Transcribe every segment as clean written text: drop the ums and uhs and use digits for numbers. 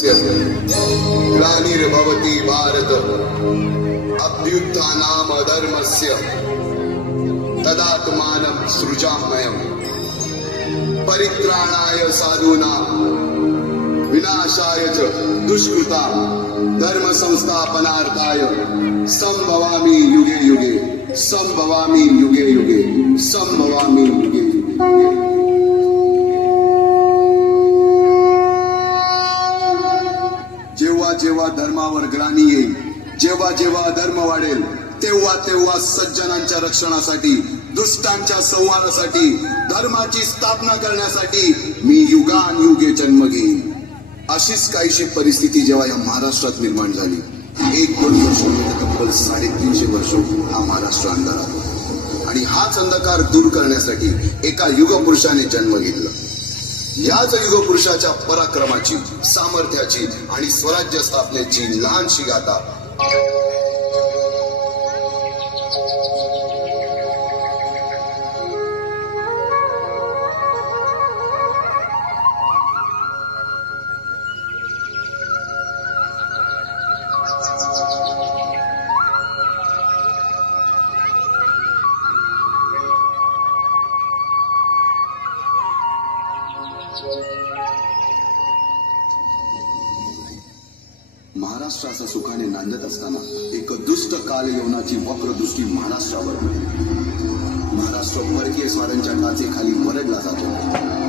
धर्मस्य ग्लानिर्भवति भारत अभ्युत्थानाम धर्मस्य तदात्मानं सृजाम्यहम् परित्राणाय साधूनां विनाशाय च दुष्कृतां धर्म संस्थापनार्थाय संभवामि युगे युगे संभवामि युगे युगे संभवामि युगे युगे। जेव्हा जेव्हा धर्मावर ग्लानी येईल, जेव्हा जेव्हा धर्म वाढेल, तेव्हा तेव्हा सज्जनांच्या रक्षणासाठी, दुष्टांच्या संहारासाठी, धर्माची स्थापना करण्यासाठी मी युगानुयुगे जन्म घेईन। अशीच काहीशी परिस्थिती जेव्हा या महाराष्ट्रात निर्माण झाली, 1-2 वर्ष तब्बल 350 वर्ष हा महाराष्ट्र अंधारात, आणि हाच अंधकार दूर करण्यासाठी एका युगपुरुषाने जन्म घेतला। याच युगपुरुषाच्या पराक्रमाची, सामर्थ्याची आणि स्वराज्य स्थापनेची लहानशी गाथा महाराष्ट्राचा सुखाने नांदत असताना एक दुष्ट कालयवनाची वक्रदृष्टी महाराष्ट्रावर महाराष्ट्र परकीय स्वारांच्या टाचेखाली मरडला जातो।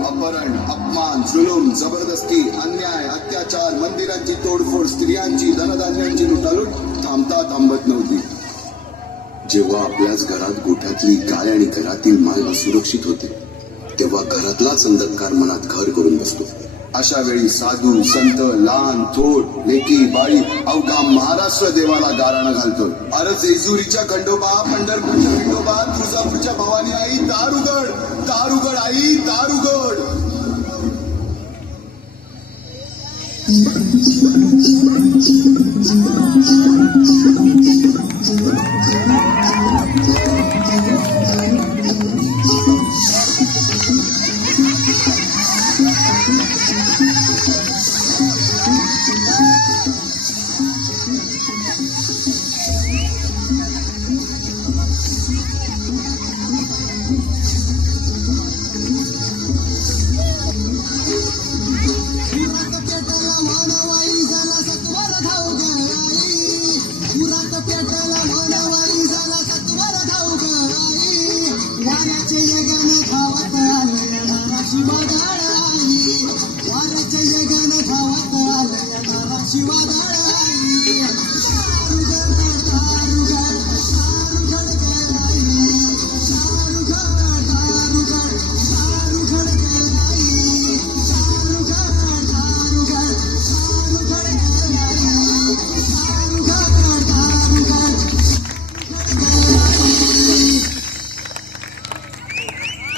अपहरण, अपमान, जुलूम, जबरदस्ती, अन्याय, अत्याचार, मंदिरांची तोडफोड, स्त्रियांची, धनधान्यांची लुटालूट थांबत नव्हती। जेव्हा आपल्याच घरात गोठ्यातली गाय आणि घरातील माल असुरक्षित होते, तेव्हा घरातलाच अंधकार मनात घर करून बसतो। अशा वेळी साधू, संत, लहान, थोर, लेकी, बाई अवघा महाराष्ट्र देवाला गाराणं घालतो। अरे जेजुरीच्या खंडोबा, पंढरपूरच्या खंडोबा, तुळजापूरच्या भवानी आई, दार उघड, दार उघड आई, दार उघड।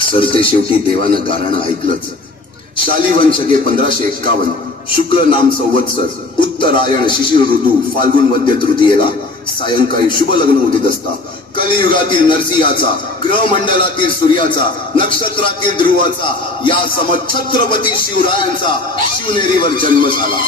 सरते शेवटी देवानं गाराणं ऐकलंच। शालिवंशके 1551 शुक्ल नाम संवत्सर उत्तरायण शिशिर ऋतू फाल्गुन वद्य तृतीयेला सायंकाळी शुभ लग्न उदित असता कलियुगातील नरसिंहाचा, ग्रहमंडलातील सूर्याचा, नक्षत्रातील ध्रुवाचा, या सम छत्रपती शिवरायांचा शिवनेरीवर जन्म झाला।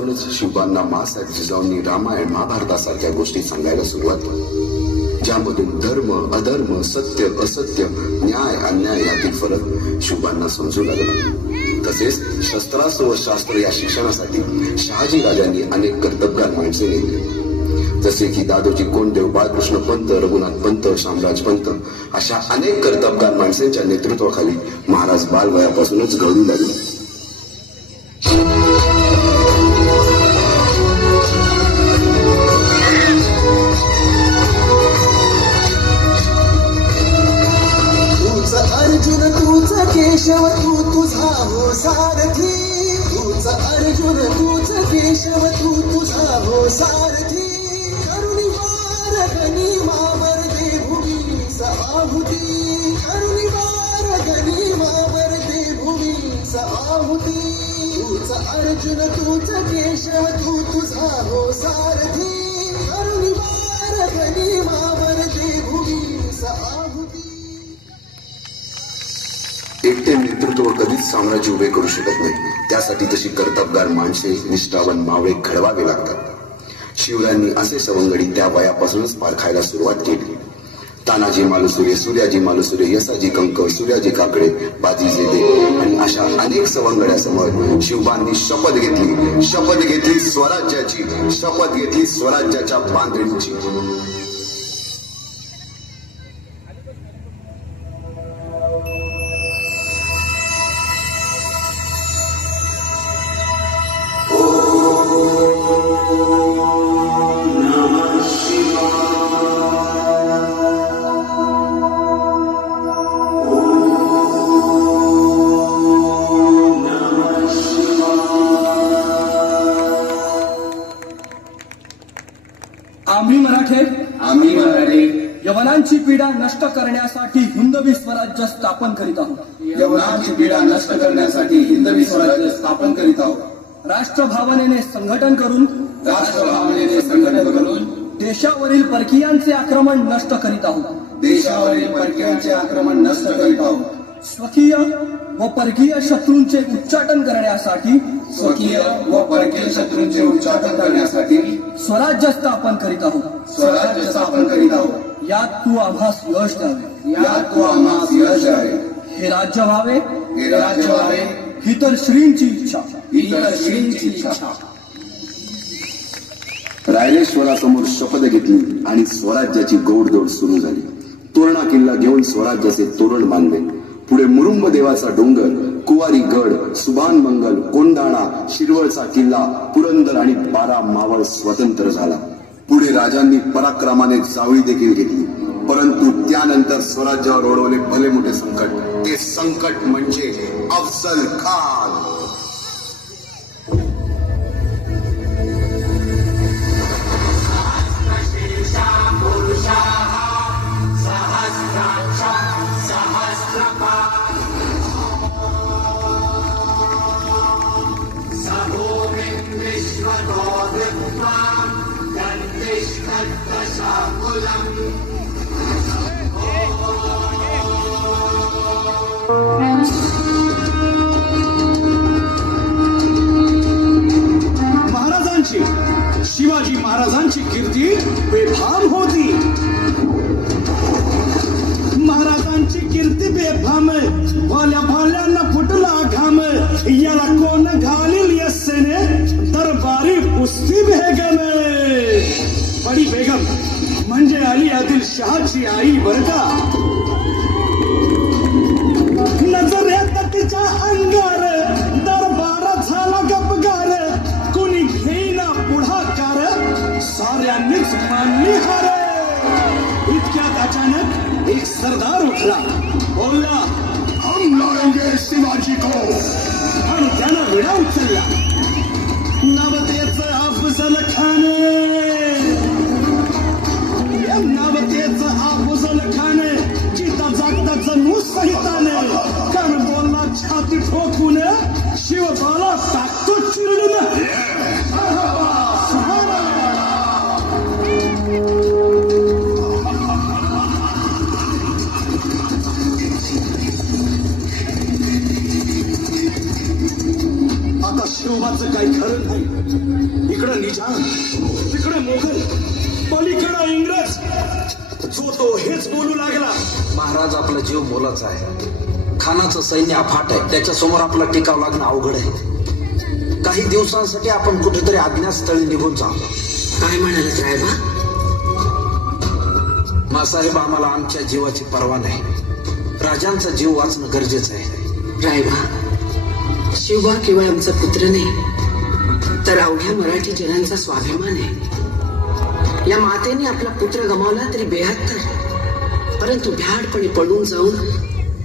वयापासूनच शिवबांना माँसाहेब जिजाऊंनी रामायण महाभारतासारख्या गोष्टी सांगायला सुरुवात केली, ज्यामधून धर्म अधर्म, सत्य असत्य, न्याय अन्याय यातील फरक शिवबांना समजू लागला. तसेच शस्त्रास्त्र व शास्त्र या शिक्षणासाठी शहाजी राजांनी अनेक कर्तबगार माणसे नेमली, जसे की दादोजी कोंडदेव, बाळकृष्ण पंत, रघुनाथ पंत, शामराज पंत अशा अनेक कर्तबगार माणसांच्या नेतृत्वाखाली महाराज बालवयापासूनच घडू लागले. तूच अर्जुन तूच केशव तू तुझा हो सारथी, तूच अर्जुन तूच केशव तू तुझा हो सारथी. गनिमावर दे भूमीस आहुती, करुणीवार गनिमावर दे भूमीस आहुती. तूच अर्जुन तूच केशव तू तुझा हो सारथी, करुणीवार गनिमावर दे भूमीस आहुती. एकटे नेतृत्व कधीच साम्राज्य उभे करू शकत नाही. त्यासाठी तशी कर्तबगार माणसे, निष्ठावान मावळे घडवावे लागतात. शिवरायांनी असे सवंगडी त्या वयापासूनच पारखायला सुरुवात केली. तानाजी मालुसुरे, सूर्याजी मालुसुरे, यसाजी कंक, सूर्याजी काकडे, बाजी जेदे आणि अशा अनेक सवंगड्यासमोर शिवबांनी शपथ घेतली स्वराज्याची, शपथ घेतली स्वराज्याच्या बांधणीची. आम्ही मराठे यवनांची पीडा नष्ट करण्यासाठी हिंदवी स्वराज्य स्थापन करीत आहोत. यवनांची पीडा नष्ट करण्यासाठी हिंदवी स्वराज्य स्थापन करीत आहोत. राष्ट्रभावनेने संघटन करून देशावरील परकीयांचे आक्रमण नष्ट करीत आहोत. देशावरील परकीयांचे आक्रमण नष्ट करीत आहोत. स्वकीय व परकीय शत्रूंचे उच्चाटन करण्यासाठी उच्चाटन करण्यासाठी स्वराज्य स्थापन करीत आहोत. स्वराज्य स्थापन करीत आहोत. यात तू आम्हास यश द्यावे, हे राज्य व्हावे, ही तर श्रींची इच्छा. रायरेश्वरासमोर शपथ घेतली आणि स्वराज्याची गोडदोड सुरू झाली. तोरणा किल्ला घेऊन स्वराज्याचे तोरण बांधले. पुढे मुरुंब देवाचा डोंगर, कुवारी गड, सुभान मंगल, कोंढाणा, शिरवळचा किल्ला, पुरंदर आणि 12 मावळ स्वतंत्र झाला. पुढे राजांनी पराक्रमाने जावळी देखील घेतली. परंतु त्यानंतर स्वराज्यावर ओढवले भले मोठे संकट. ते संकट म्हणजे अफजल खान. शिवाजी महाराजांची कीर्ती बेफाम होती. महाराजांची कीर्ती बेफाम, भाल्या भाल्यांना फुटला घाम. याला कोण घालील यस्सेने दरबारी कुस्ती बेगम. बडी बेगम म्हणजे अली आदिल शहाची आई बर का. नजरेत तिच्या अंगार दरबार झाला गपगार. कुणी घेईना पुढाकार, साऱ्यांनीच मानली हार. इतक्यात अचानक एक सरदार उठला, बोलला हम लढेंगे शिवाजी को. आणि त्यानं विडा उचलला. नवतेचं अफजल खान, नवतेचं अफजल खान. चिता जागताचं नुस सहिताने कान बोलला छाती ठोकून. शिवबाला टाकतो चिरडून. आता शिवबाचं काही खरं नाही. मोगल पलीकडा इंग्रज, जो तो हेच बोलू लागला. महाराज आपला जीव मोलाचा आहे. खानाचं सैन्य अफाट आहे, त्याच्यासमोर आपला टिकाव लागणं अवघड आहे. काही दिवसांसाठी आपण कुठेतरी अज्ञातस्थळी निघून जाऊ. काय म्हणालात रायबा? मासाहेब, आम्हाला आमच्या जीवाची पर्वा नाही. राजांचा जीव वाचणं गरजेचं आहे. रायबा, शिवबा केवळ आमचा पुत्र नाही, तर अवघ्या मराठी जनांचा स्वाभिमान आहे. या मातेने आपला पुत्र गमावला तरी 72, परंतु भ्याडपणे पडून जाऊन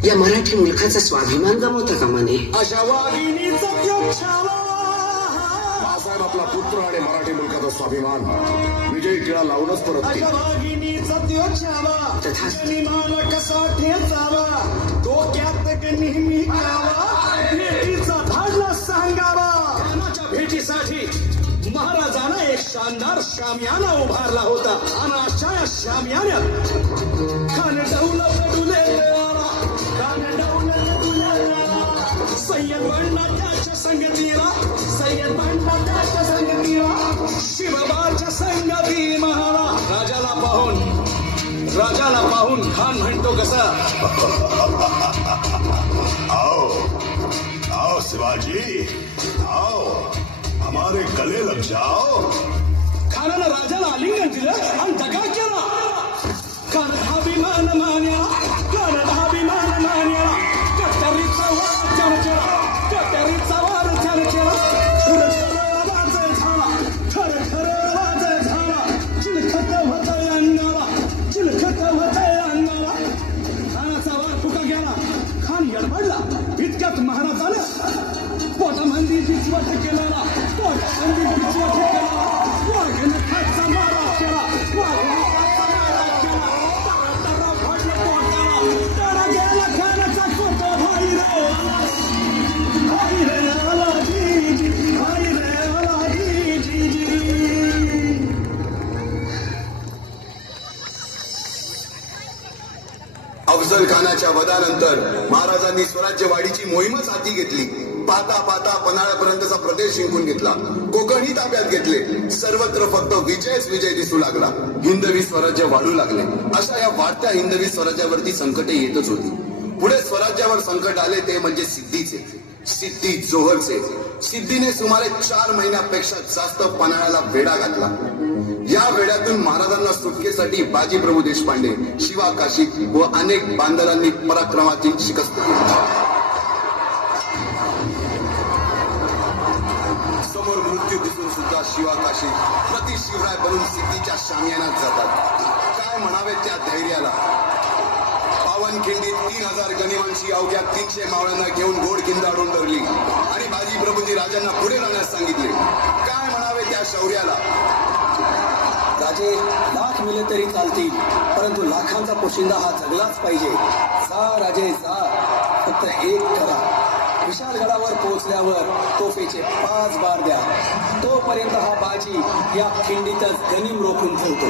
या मराठी मुलखाचा स्वाभिमान गमावता कामा नये. अशा वाघिणीचा त्याग छावा. बाळासाहेब आपला पुत्र आणि मराठी मुलकाचा स्वाभिमान विजयी टिळा लावूनच परत अशा वाघिणीचा त्याग छावा. तथास्तु. जनिमाला कसा ठेचावा, डोक्यात नेहमी कावा, भेटीचा धाडला सांगावा. खानाच्या भेटीसाठी महाराजांना एक शानदार शामियाना उभारला होता. आणि अशा या शामियान्यात खान डौलत डुलेला, खान डौलत डुलेला. सय्यद बंडा त्याच्या संगतीला, सय्यद बंडा त्याच्या संगतीला, शिवबाच्या संगती महारा. राजाला पाहून खान म्हणतो कसा, आओ आओ शिवाजी, आओ हमारे गले लग जाओ. खानानं राजाला आलिंगन दिलं आणि दगा केला. खान धाभिमान मान्या, खान धाभिमान मान्या. कटरीचा वार त्यानं केला, कटरीचा वार त्यानं केला. खरं वाजय झाला, खरं वाजय झाला. चिलखत होतंय अंगाला, चिलखत होतंय अंगाला. खानाचा वार फुका गेला. खान गडबडला. इतक्यात महाराजानं पोटामंदी जिजवट केलेला, पोटामंदी जिजवट केलेला. वाघानं खाचा मारा केला, वाघानं खाचा मारा केला. तरा फाडलं पोटाला, तरा गेला खानाचा कोटा. भाई रे आला जी, भाई रे आला जी. अफजल खानाच्या वधानंतर महाराजांनी स्वराज्यवाढीची मोहीमच हाती घेतली. पाहता पाहता पन्हाळ्यापर्यंतचा प्रदेश जिंकून घेतला, कोकणही ताब्यात घेतले. सर्वत्र फक्त विजयच विजय दिसू लागला. हिंदवी स्वराज्य वाढू लागले. अशा या वाढत्या हिंदवी स्वराज्यावरती संकटे येतच होती. पुढे स्वराज्यावर संकट आले ते म्हणजे सिद्धीचे, सिद्धी जोहरचे. सिद्धीने सुमारे 4 महिन्यापेक्षा जास्त पन्हाळ्याला वेढा घातला. या वेड्यातून महाराजांना सुटकेसाठी बाजीप्रभू देशपांडे, शिवा काशी व अनेक बांधवांनी पराक्रमाची शिकस्त दिली. समोर मृत्यू दिसून सुद्धा शिवा काशी प्रति शिवराय बनून सिद्धीच्या शामियानात जातात. काय म्हणावे त्या धैर्याला. पावनखिंडीत 3000 गनिमांची अवघ्या 300 मावळ्यांना घेऊन घोडखिंड अडून धरली आणि बाजीप्रभूंनी राजांना पुढे जाण्यास सांगितले. काय म्हणावे त्या शौर्याला. राजे लाख मिले तरी चालतील, परंतु लाखांचा पोशिंदा हा जगलाच पाहिजे. जा राजे जा, फक्त एक करा. विशालगडावर पोहोचल्यावर तोफेचे 5 बार द्या. तोपर्यंत हा बाजी या खिंडीतच गनिम रोखून ठेवतो.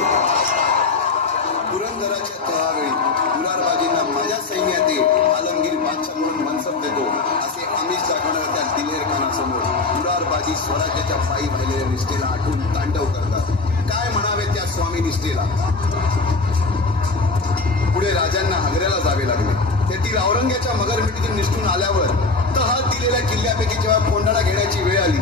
पुरंदराच्या तहावेळी मुरारबाजींना माझ्या सैन्यात आलमगीर बादशाह म्हणून मनसब देतो असे आमिष दाखवणाऱ्या त्या दिलेर खानासमोर मुरारबाजी स्वराज्याच्या पायी वाहिलेल्या निष्ठेला आठवून तांडव करतात. काय म्हणावे त्या स्वामी निष्ठेला. पुढे राजांना आग्र्याला जावे लागले. तेथील औरंग्याच्या मगरमिठीतून निष्ठून आल्यावर तहात दिलेल्या किल्ल्यापैकी जेव्हा कोंडाळा घेण्याची वेळ आली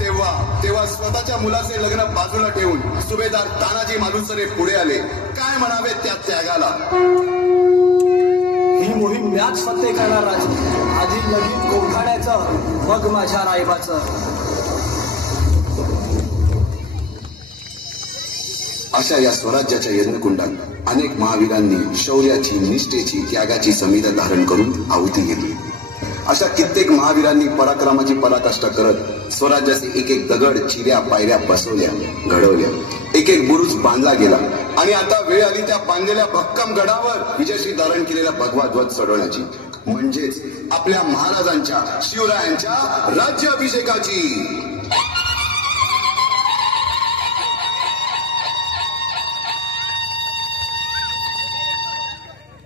तेव्हा स्वतःच्या मुलाचे लग्न बाजूला ठेवून सुभेदार तानाजी मालुसरे पुढे आले. काय म्हणावे त्या त्यागाला. ही मोहीम मॅच फत्ते करणार राजे. आधी लगीन कोंढाण्याचं, मग माझ्या रायबाचं. अशा या स्वराज्याच्या यज्ञकुंडात अनेक महावीरांनी शौर्याची, निष्ठेची, त्यागाची समिधा धारण करून आहुती घेतली. अशा कित्येक महावीरांनी पराक्रमाची पराकाष्ठा करत स्वराज्याचे एक एक दगड, चिऱ्या, पायऱ्या बसवल्या, घडवल्या. एक एक बुरुज बांधला गेला आणि आता वेळ आली त्या बांधलेल्या भक्कम गडावर विजयश्री धारण केलेला भगवा ध्वज चढवण्याची, म्हणजेच आपल्या महाराजांच्या, शिवरायांच्या राज्याभिषेकाची.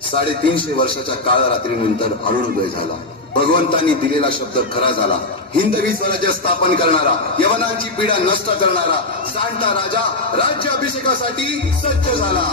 350 वर्षाच्या काळरात्रीनंतर अरुणोदय झाला. भगवंतांनी दिलेला शब्द खरा झाला. हिंदवी स्वराज्य स्थापन करणारा, यवनांची पीडा नष्ट करणारा जाणता राजा राज्याभिषेकासाठी सज्ज झाला.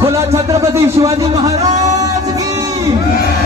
बोला छत्रपती शिवाजी महाराज की